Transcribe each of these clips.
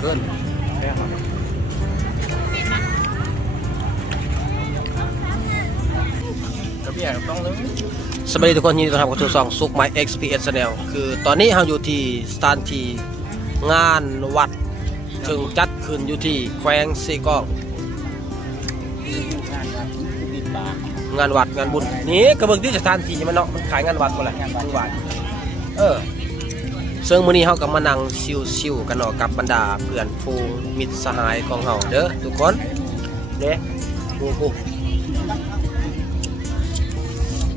เกินกระเบียต้องเลยสวัสดีทุกคนยินดีต้อนรับเข้าสู่ช่องซุกไม XPS Channel คือตอนนี้เราอยู่ที่สถานที่งานวัดซึ่งจัดขึ้นอยู่ที่แขวงซีกองงานวัดงานบุญนี่กระเบื้องที่สถานที่มันเนาะมันขายงานวัดหมดแหละทุกวันซึ่งมื้อนี้เฮาก็มานั่งชิวๆกันเนาะกับบรรดาเพื่อนฝูงมิตรสหายของเฮาเด้อทุกคนเด้หมู่กู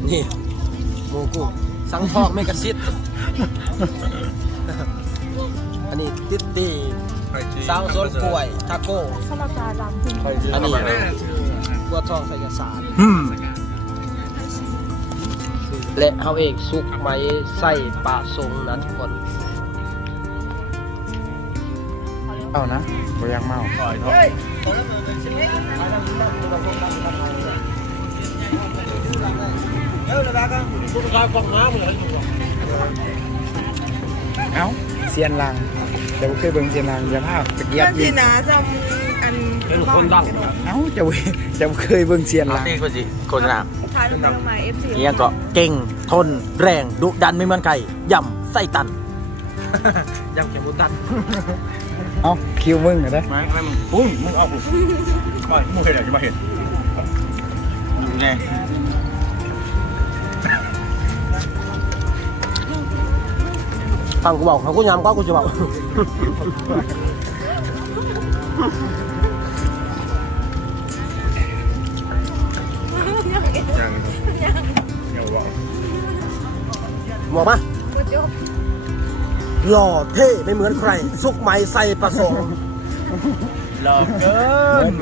นี่หมู่กูสังทองไม่กระซิดอันนี้ติดตีสาวสวนกล้วยทาโก้อันนี้บัวทองไสยศาสตร์และเฮาเองสุกไม้ไส้ปลาทรงนะทุกคนเอานะบ่ยังเมาเอาเซียนลังเดี๋ยวเคยเบิ่งเซียนลังจะภาพตะเกียบยิงนะจำอันเป็นคนดังเอ้าจะเคยเบิ่งเซียนลังนี่ก็สิโฆษณาท้ายลงไปลงมา FC เนี่ยก็เก่งทนแรงดุดันไม่เหมือนใครย่ำไส้ตัน ยังแกมุตันเอาคิวมึงเหรอได้ไม่มึงมึงเอากูไม่มึงเห็นอะไรจะมาเห็นไงฟังกูบอกเขากูยำก็กูจะบอกบอกมาหล่อเท่ไม่เหมือนใครซุกไม้ใส่ประสงค์หล่อเกิน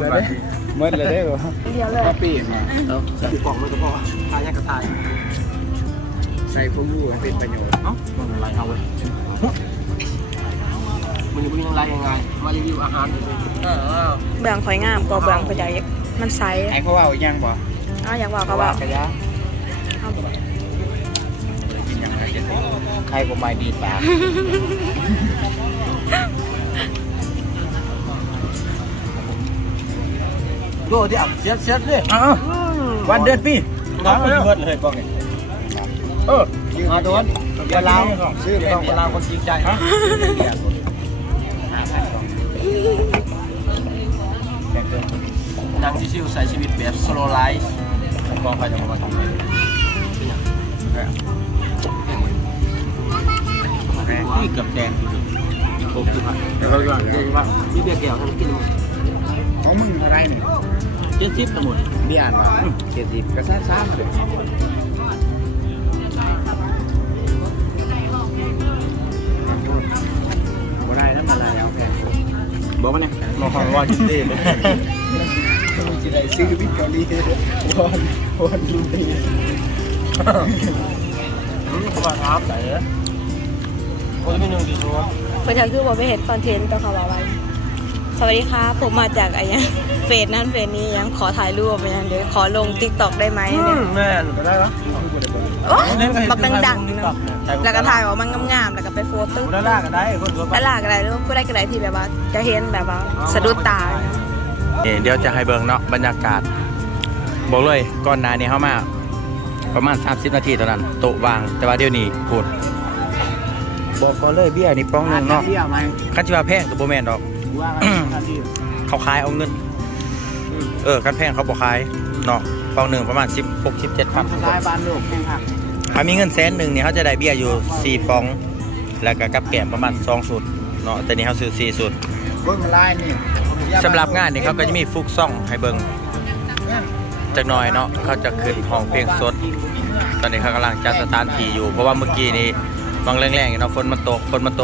เมื่อเลยได้หรอเดียวเลยปีนมาใส่กล่องมันก็พอทายยังกระทายใส่ผู้รู้เป็นประโยชน์เอ้ามึงอะไรเอาเว้ยมันจะเป็นยังไงมารีวิวอาหารเบื้องข่อยงามกว่าเบื้องพญายักษ์มันใสไอ้เขาว่ายังบ่อยากว่าก็ว่ากินอย่างไรจะใครก็ไม่ดีปากโก้ที่อับเช็ดเลยวันเดือนปีน้ำเบิดเลยบอกเลยมาโดนเวลาชื่อต้องเวลาคนจริงใจนางชิวใส่ชีวิตแบบสโลไลฟ์มองไปจะมองไปนี่เกือบแดงโอ้คือผัดเดี๋ยวเราก่อนเดี๋ยวว่าพี่เบียร์แก้วทำกินมั้งของมึงอะไรเนี่ย70ทั้งหมดเบียร์มา70ก็ซ่าๆเลยบ่ได้แล้วมาอะไรเอาแพงบอกมาเนี่ยมองของว่าจิตเต้เลยจะได้ซื้อวิกเกาหลีวันดูดีเขาบอกครับไหนคนที่ไม่นึ่งดีชัวร์เพื่อนคือบอกไม่เห็นคอนเทนต์แต่เขาบอกไว้สวัสดีครับผมมาจากอะไรเนี่ยเฟซนั้นเฟซนี้ยังขอถ่ายรูปไปยังเดี๋ยวขอลง TikTok ได้ไหมแม่ก็ได้ปะบักดังๆนะแล้วก็ถ่ายออกมางามๆแล้วก็ไปโฟโต้ด้านล่างก็ได้คนด้านล่างก็ได้หรือผู้ได้ก็ได้ที่แบบว่าจะเห็นแบบว่าสะดุดตาเดี๋ยวจะให้เบิ่งเนาะบรรยากาศบอกเลยก่อนหน้านี้เข้ามาประมาณ30 นาทีเท่านั้นโต๊ะวางแต่ว่าเดี๋ยวนี้พูดบอกก่อนเลยเบี้ยนี่ป้องนึงเนาะคันที่ว่าแพงกับโบแมนดอกเขาขายเอาเงินคันแพงเขาบอกขายเนาะป้องนึงประมาณ16-17 พันขายบ้านลูกแพงครับถ้ามีเงิน100,000เนี่ยเขาจะได้เบี้ยอยู่4 ปองแล้วก็กับแกมประมาณ2 สุดเนาะแต่นี่เขาซื้อ4 สุดเบิ้งลายนี่สำหรับงานนี่เขาก็จะมีฟุกซ่องให้เบิ่งจักหน่อยเนาะเขาจะขึ้นห้องเพลงสดตอนนี้เขากำลังจัดสถานที่อยู่เพราะว่าเมื่อกี้นี้บางแรงๆเนาะฝนมันตก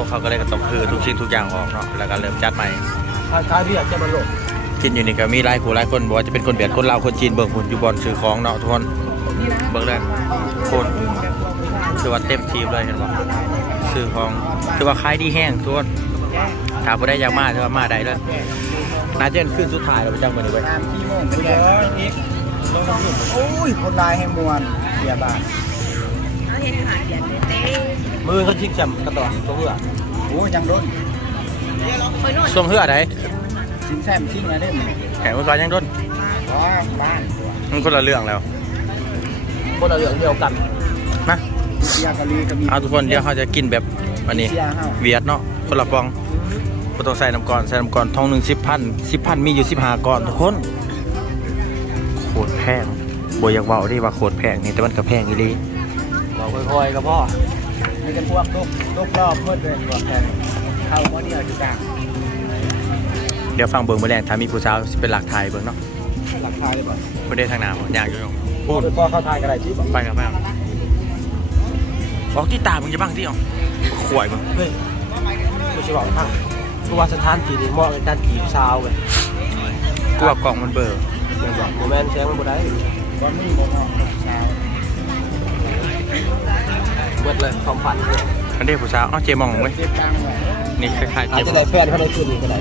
เขาก็เลยก็ต้องคืนทุกสิ่งทุกอย่างออกเนาะแล้วก็เริ่มจัดใหม่ขายพี่อยากจะมาลงกินอยู่นี่ก็มีหลายคนบอกว่าจะเป็นคนเบียดคนลาวคนจีนเบิ่งหุ่นอยู่บอลซื้อของเนาะทุกคนเบิ่งเลยคนคือว่าเต็มทีมเลยเห็นป่ะซื้อของคือว่าขายดีแห้งทุกคนถ้าผู้ใดอยากมาถือว่ามาได้เลยน่าจะเป็นขึ้นสุดท้ายเราไปจังเหมือนเว้ย3-4 โมงไปแล้วโอ้ยคนลายให้มวนเบียร์บาทมือเขาชิงแชมป์กันต่อตัวเพื่อโอ้ยังโดน ช่วงเฮือได สินแซมชิงมาได้ไหม แข่งวันยังด้น อ๋อบ้านตัว มันคนละเรื่องแล้ว คนละเรื่องเดียวกัน มา เสียกะลีก็มี เอาทุกคนเดี๋ยวเขาจะกินแบบอันนี้ เสียห้า เวียดเนาะคนละปองก็ต้องใส่น้ำก่อนใส่น้ำก่อนทอง10,000มีอยู่15ก้อนทุกคนโคตรแพงบ่อยากเว้าดิว่าโคตรแพงนี่แต่มันก็แพงอีหลี เราค่อยๆกับพ่อ มีกันพวกลูกรอบเมื่อเดือนกว่าแทนเข้าเมื่อเดียวจุดต่าง เดี๋ยวฟังเบิ่งมื้อแรงถ้ามีผู้สาวสิเป็นหลักถ่ายเบิ่งเนาะ หลักทายเลยบ่ บ่ได้ทางหน้าบ่ยากอยู่ โอ้ยพ่อเข้าทายกันอะไรที่บอก ไปครับบอกที่ตามึงจะบ้างที่เอาขวยมึง เฮ้ยไม่ใช่บอกทางคือว่าสถานที่นี้เหมาะในการจีบสาวเว้ย กูว่ากล่องมันเบอร์ เดี๋ยวบอกโมเมนต์เสียงมันบ่ได้ ตอนนี้ผมออกเช้า เบิดเลยความฝันเลย มันได้ผู้สาวเอ้าเจมองเว้ย เก็บตังค์ไว้ นี่คล้ายๆ อา เจ จ ม จะ อง ได้แฟนเขาได้คืนนี้ก็ได้